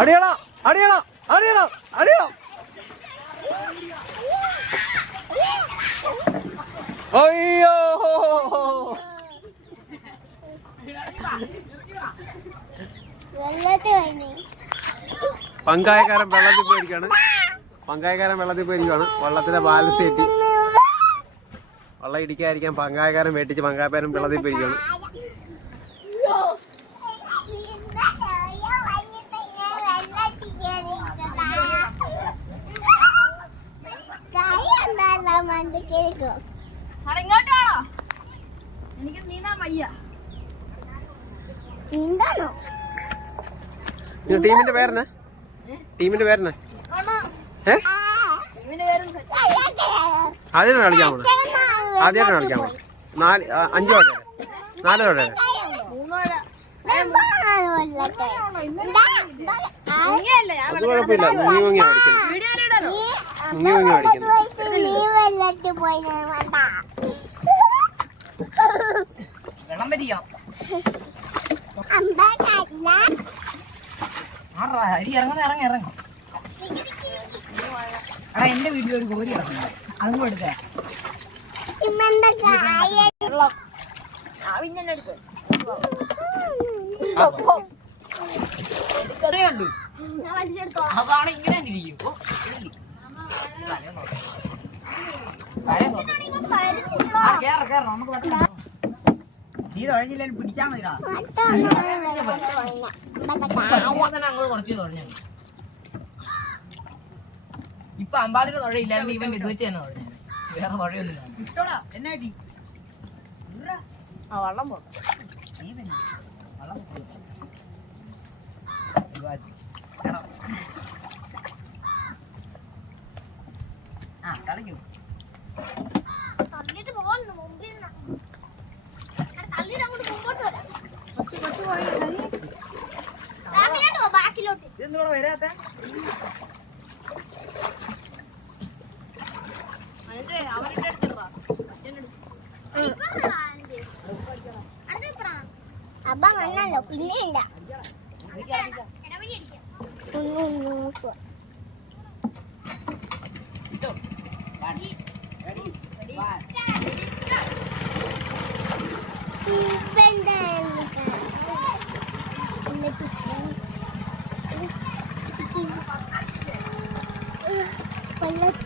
അടിയടാ അടിയടാ അടിയടാ അടിയടാ. അയ്യോ പങ്കായക്കാരൻ വെള്ളത്തിൽ പോയിരിക്കാണ്. വെള്ളത്തിലെ ബാലൻസ് കിട്ടി. വെള്ളം ഇടിക്കാതിരിക്കാൻ പങ്കായക്കാരൻ വെട്ടിച്ച് പങ്കായക്കാരൻ വെള്ളത്തിൽ പോയിരിക്കാണ്. എനിക്ക് നീന്താൻ വയ്യ. ടീമിന്റെ പേരെന്നാ? ആദ്യമായിട്ടാണ് കളിക്കാൻ പോണത്. 5 വരെ 4 വരെ അത് കുഴപ്പമില്ല. മുങ്ങി അടിക്കുന്നു. വെള്ളം വരിക അരി ഇറങ്ങി എടാ, എന്റെ വീട്ടിൽ ഒരു കോരി ഇറങ്ങുന്നത് അതും കൊടുത്തേ. അതാണ് ഇങ്ങനെ ഇരിക്കും. നമുക്ക് നീ തുഴഞ്ഞില്ലാലും പിടിച്ചാൽ മതിടാ. അങ്ങോട്ട് കുറച്ച് തുഴഞ്ഞു. ഇപ്പൊ അമ്പാടിയുടെ തുഴയില്ലായിരുന്നു. ഇവൻ ഇത് വെച്ച് തന്നെ തുഴഞ്ഞു. വേറെ തുഴയൊന്നും ഇട്ടോടാ. എന്നാട്ടി ആ വള്ളം പോണം. ആ കളിക്കൂ. ഇതെന്തോടെ വരാത്ത അബ്ബ മണ്ണല്ലോ പിന്നെ ഇല്ല. കൊല്ലത്ത്